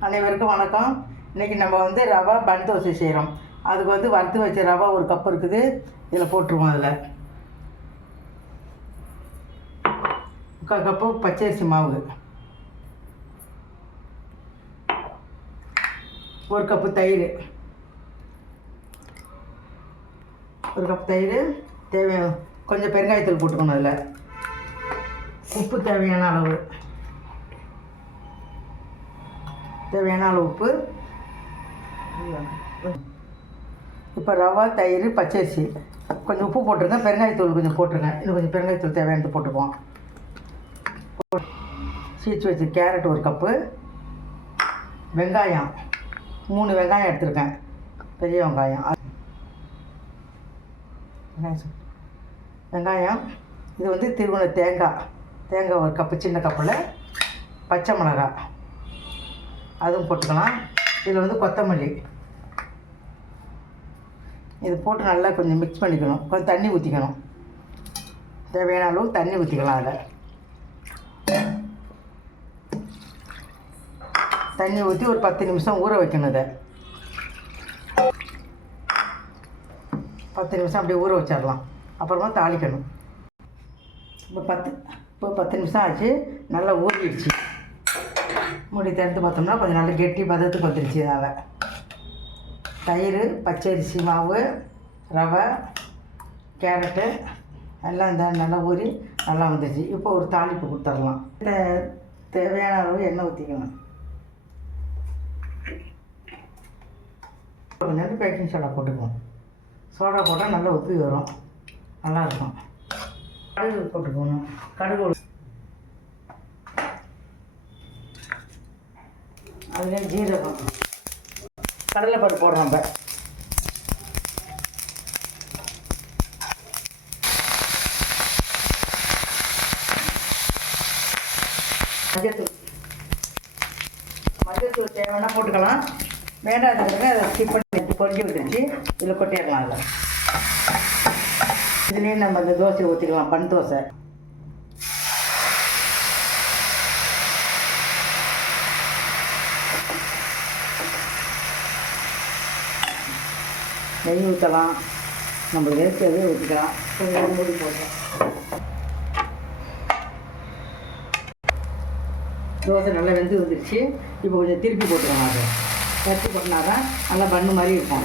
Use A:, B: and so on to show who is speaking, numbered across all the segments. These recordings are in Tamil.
A: அனைவருக்கும் வணக்கம். இன்றைக்கி நம்ம வந்து ரவா பன் தோசை செய்கிறோம் அதுக்கு வந்து வறுத்து வச்ச ரவா ஒரு கப் இருக்குது. இதில் போட்டுருவோம் அதில். முக்கால் கப்பு பச்சரிசி மாவு. ஒரு கப்பு தயிர். ஒரு கப் தயிர். தேவையான கொஞ்சம் பெருங்காயத்தூள் போட்டுக்கணும் அதில். உப்பு தேவையான அளவு. தேவையான அளவு உப்பு. இப்போ ரவா தயிர் பச்சரிசி. கொஞ்சம் உப்பு போட்டுருங்க. பெருங்காயத்தூள் கொஞ்சம் போட்டுருங்க. இன்னும் கொஞ்சம் பெருங்காயத்தூள் தேவையானது போட்டுக்குவோம். சீச்சு வச்சு கேரட் ஒரு கப்பு. வெங்காயம். மூணு வெங்காயம் எடுத்திருக்கேன். பெரிய வெங்காயம். வெங்காயம் வெங்காயம். இது வந்து திருவண்ண தேங்காய். தேங்காய் ஒரு கப்பு சின்ன கப்பில். பச்சை மிளகாய். அதுவும் போட்டுக்கலாம். இதில் வந்து கொத்தமல்லி. இது போட்டு நல்லா கொஞ்சம் மிக்ஸ் பண்ணிக்கணும். கொஞ்சம் தண்ணி ஊற்றிக்கணும் தேவையான அளவு தண்ணி ஊற்றிக்கலாம் அதில். தண்ணி ஊற்றி ஒரு பத்து நிமிஷம் ஊற வைக்கணும் இதை. பத்து நிமிஷம் அப்படியே ஊற வச்சிடலாம். அப்புறமா தாளிக்கணும். இப்போ பத்து இப்போ பத்து நிமிஷம் ஆச்சு. நல்லா ஊறிடுச்சு. மூடி திறந்து பார்த்தோம்னா கொஞ்சம் நல்லா கெட்டி பதத்துக்கு வந்துருச்சு அதாவது தயிர் பச்சரிசி மாவு ரவை கேரட்டு எல்லாம் இந்த நல்லா ஊறி நல்லா வந்துருச்சு. இப்போ ஒரு தாளிப்பு கொடுத்துடலாம். தேவையான அளவு எண்ணெய் ஊற்றிக்கணும் கொஞ்சோண்டு பேக்கிங் சோடா போட்டுக்குவோம். சோடா போட்டால் நல்லா உப்பி வரும். நல்லாயிருக்கும் கடுகு போட்டுக்கணும். கடுகு அதில் அதுலேயே ஜீரகம். கடலைப்பருப்பு போடுறோம் இப்போ மஞ்சத்தூள். மஞ்சத்தூள் தேவைன்னா போட்டுக்கலாம். வேண்டாதுங்கிறத அதை ஸ்டிப் பண்ணி பொறிஞ்சு விட்டுருச்சு. இதில் கொட்டிடலாம் இதில். இதுலேயே நம்ம இந்த தோசை ஊற்றிக்கலாம் பன் தோசை. நெய் ஊற்றலாம் நம்மளுக்கு ஏற்றது ஊற்றிக்கலாம் கொஞ்சம் மூடி போட்டோம் தோசை நல்லா வெந்து வந்துருச்சு. இப்போ கொஞ்சம் திருப்பி போட்டுக்கலாம் அதை. திருப்பி போட்டினா தான் நல்லா பண்ணு மாதிரி இருக்கும்.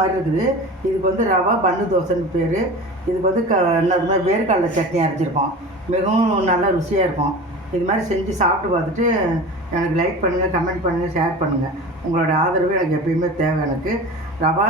A: மாதிரி இருக்குது. இதுக்கு வந்து ரவா பண்ணு தோசைன்னு பேர். இதுக்கு வந்து க என்னது மாதிரி வேர்க்கடலை சட்னி அரைச்சிருக்கோம் மிகவும் நல்லா ருசியாக இருக்கும். இது மாதிரி செஞ்சு சாப்பிட்டு பார்த்துட்டு எனக்கு லைக் பண்ணுங்கள் கமெண்ட் பண்ணுங்கள் ஷேர் பண்ணுங்கள் உங்களோட ஆதரவு எனக்கு எப்பயுமே தேவை எனக்கு. ரவா